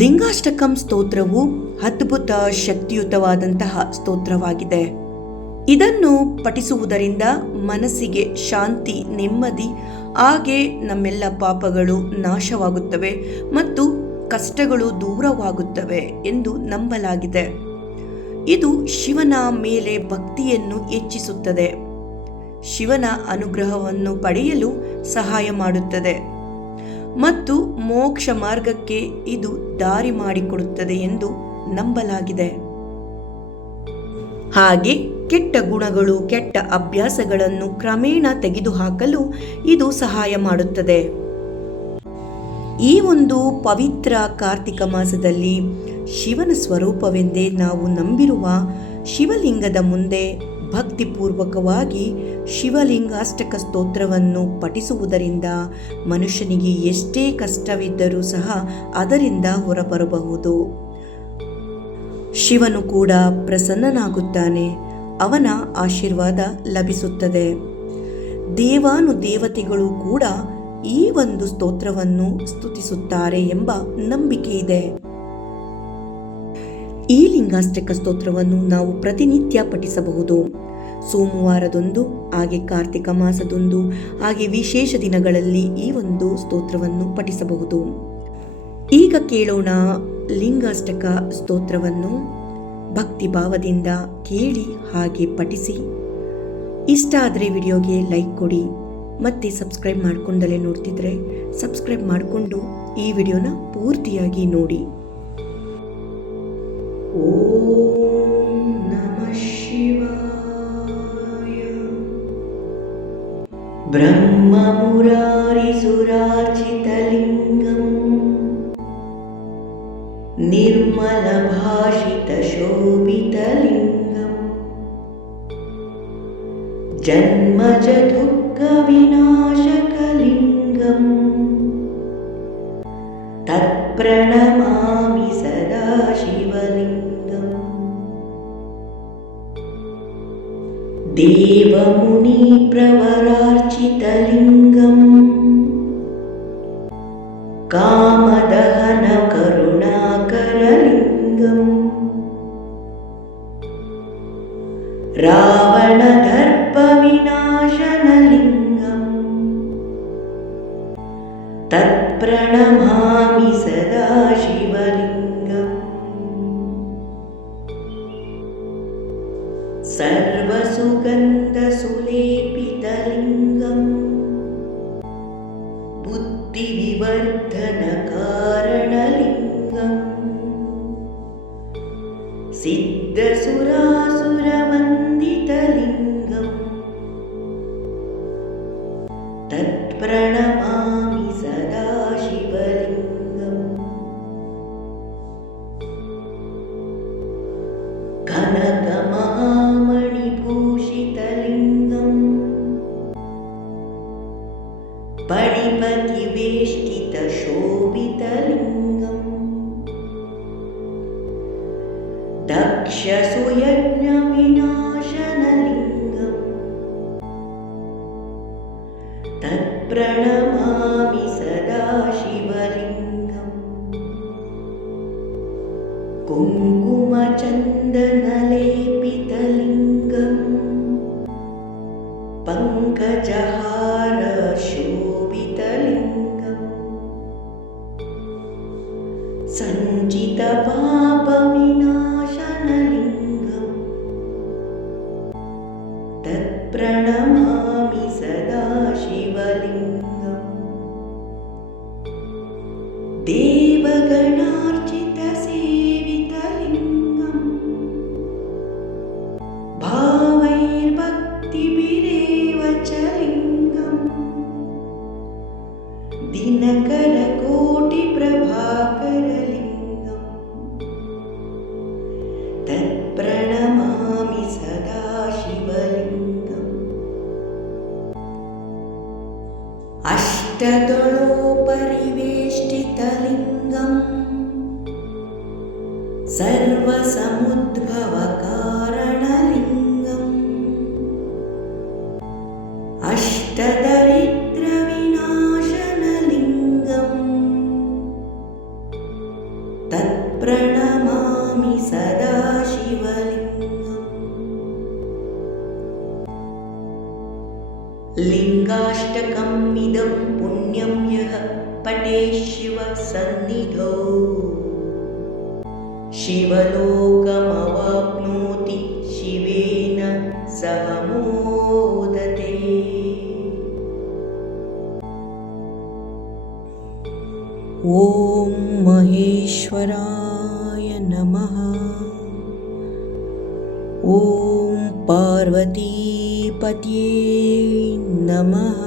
ಲಿಂಗಾಷ್ಟಕಂ ಸ್ತೋತ್ರವು ಅದ್ಭುತ ಶಕ್ತಿಯುತವಾದಂತಹ ಸ್ತೋತ್ರವಾಗಿದೆ. ಇದನ್ನು ಪಠಿಸುವುದರಿಂದ ಮನಸ್ಸಿಗೆ ಶಾಂತಿ, ನೆಮ್ಮದಿ, ಹಾಗೆ ನಮ್ಮೆಲ್ಲ ಪಾಪಗಳು ನಾಶವಾಗುತ್ತವೆ ಮತ್ತು ಕಷ್ಟಗಳು ದೂರವಾಗುತ್ತವೆ ಎಂದು ನಂಬಲಾಗಿದೆ. ಇದು ಶಿವನ ಮೇಲೆ ಭಕ್ತಿಯನ್ನು ಹೆಚ್ಚಿಸುತ್ತದೆ, ಶಿವನ ಅನುಗ್ರಹವನ್ನು ಪಡೆಯಲು ಸಹಾಯ ಮಾಡುತ್ತದೆ ಮತ್ತು ಮೋಕ್ಷ ಮಾರ್ಗಕ್ಕೆ ಇದು ದಾರಿ ಮಾಡಿಕೊಡುತ್ತದೆ ಎಂದು ನಂಬಲಾಗಿದೆ. ಹಾಗೆ ಕೆಟ್ಟ ಗುಣಗಳು, ಕೆಟ್ಟ ಅಭ್ಯಾಸಗಳನ್ನು ಕ್ರಮೇಣ ತೆಗೆದುಹಾಕಲು ಇದು ಸಹಾಯ ಮಾಡುತ್ತದೆ. ಈ ಒಂದು ಪವಿತ್ರ ಕಾರ್ತಿಕ ಮಾಸದಲ್ಲಿ ಶಿವನ ಸ್ವರೂಪವೆಂದೇ ನಾವು ನಂಬಿರುವ ಶಿವಲಿಂಗದ ಮುಂದೆ ಭಕ್ತಿಪೂರ್ವಕವಾಗಿ ಶಿವಲಿಂಗಾಷ್ಟಕ ಸ್ತೋತ್ರವನ್ನು ಪಠಿಸುವುದರಿಂದ ಮನುಷ್ಯನಿಗೆ ಎಷ್ಟೇ ಕಷ್ಟವಿದ್ದರೂ ಸಹ ಅದರಿಂದ ಹೊರಬರಬಹುದು. ಶಿವನು ಕೂಡ ಪ್ರಸನ್ನನಾಗುತ್ತಾನೆ, ಅವನ ಆಶೀರ್ವಾದ ಲಭಿಸುತ್ತದೆ. ದೇವಾನುದೇವತೆಗಳು ಕೂಡ ಈ ಒಂದು ಸ್ತೋತ್ರವನ್ನು ಸ್ತುತಿಸುತ್ತಾರೆ ಎಂಬ ನಂಬಿಕೆ ಇದೆ. ಈ ಲಿಂಗಾಷ್ಟಕ ಸ್ತೋತ್ರವನ್ನು ನಾವು ಪ್ರತಿನಿತ್ಯ ಪಠಿಸಬಹುದು. ಸೋಮವಾರದಂದು, ಹಾಗೆ ಕಾರ್ತಿಕ ಮಾಸದಂದು, ಹಾಗೆ ವಿಶೇಷ ದಿನಗಳಲ್ಲಿ ಈ ಒಂದು ಸ್ತೋತ್ರವನ್ನು ಪಠಿಸಬಹುದು. ಈಗ ಕೇಳೋಣ ಲಿಂಗಾಷ್ಟಕ ಸ್ತೋತ್ರವನ್ನು. ಭಕ್ತಿ ಭಾವದಿಂದ ಕೇಳಿ ಹಾಗೆ ಪಠಿಸಿ. ಇಷ್ಟ ಆದರೆ ವಿಡಿಯೋಗೆ ಲೈಕ್ ಕೊಡಿ. ಮತ್ತೆ ಸಬ್ಸ್ಕ್ರೈಬ್ ಮಾಡ್ಕೊಂಡಲೇ ನೋಡ್ತಿದ್ರೆ ಸಬ್ಸ್ಕ್ರೈಬ್ ಮಾಡಿಕೊಂಡು ಈ ವಿಡಿಯೋನ ಪೂರ್ತಿಯಾಗಿ ನೋಡಿ. ಓಂ ನಮಃ ಶಿವಾಯ. ಬ್ರಹ್ಮ ಮುರಾರಿ ಸುರಾರ್ಚಿತಲಿಂಗಂ ನಿರ್ಮಲ ಭಾಷಿತ ಶೋಭಿತಲಿಂಗಂ ಜನ್ಮಜ ದುಃಖ ವಿನಾಶಕಲಿಂಗಂ ತತ್ಪ್ರಣಮಾಮಿ ಸದಾ ಶಿವಲಿಂಗಂ. ದೇವಮುನಿ ಪ್ರವರಾರ್ಚಿತಲಿಂಗಂ ಕಾಮದಹನ ಕರುಣಾಕರಲಿಂಗಂ ರಾವಣದರ್ಪ ವಿನಾಶನಲಿಂಗಂ ತತ್ಪ್ರಣಮಾಮಿ ಸದಾ ಶಿವಲಿಂಗಂ. ಸರ್ವಸುಗಂಧ ಸುಲೇಪಿತಲಿಂಗಂ ಬುದ್ಧಿವಿವರ್ಧನ ಕಾರಣಲಿಂಗಂ ಸಿದ್ಧಸುರಾಸುರವಂದಿತಲಿಂಗಂ ತತ್ಪ್ರಣಮಾಮಿ ಸದಾ ಶಿವಲಿಂಗಂ. ಕನಕ ಮಹಾಮಣಿಭೂಷಿತಲಿಂಗಂ ಪಣಿಪತಿವೇಷ್ಟಿತ ಶೋಭಿತಲಿಂಗಂ ದಕ್ಷ ಸುಯಜ್ಞ ವಿನಾಶನಲಿಂಗಂ ತತ್ಪ್ರಣಮಾಮಿ ಸದಾ ಶಿವಲಿಂಗಂ. ಕುಂಕುಮ ಚಂದನ ಲೇಪಿತಲಿಂಗಂ ಪಂಕಜಹಾರ ಶೋಭಿತಲಿಂಗಂ ಸಂಚಿತ ಪಾಪ ವಿನಾಶನಲಿಂಗಂ ತತ್ಪ್ರಣಮಾಮಿ ಸದಾ ಶಿವಲಿಂಗಂ. ದೇವಗಣಾರ್ಚಿತ ಸೇವಿತಲಿಂಗಂ ಭಾವೈರ್ಭಕ್ತಿಭಿರೇವ ಚ ಲಿಂಗಂ ದಿನಕರ ಕೋಟಿ ಪ್ರಭಾಕರಲಿಂಗಂ ತತ್ಪ್ರಣಮಾಮಿ ಸದಾ ಶಿವಲಿಂಗಂ. ಅಷ್ಟದಳೋಪರಿವೇಷ್ಟಿತಲಿಂಗಂ ಸರ್ವಸಮುದ್ಭವ ಕಾರಣಲಿಂಗಂ ಅಷ್ಟದರಿದ್ರ ವಿನಾಶನಲಿಂಗಂ तत्प्रणमामि सदा शिवलिङ्गम्। लिङ्गाष्टकम् इदं पुण्यं यः पठेत् शिवसन्निधौ शिवलोकमवाप्नोति शिवेन सह मोदते। ॐ महेश्वराय नमः। ॐ पार्वतीपतये नमः।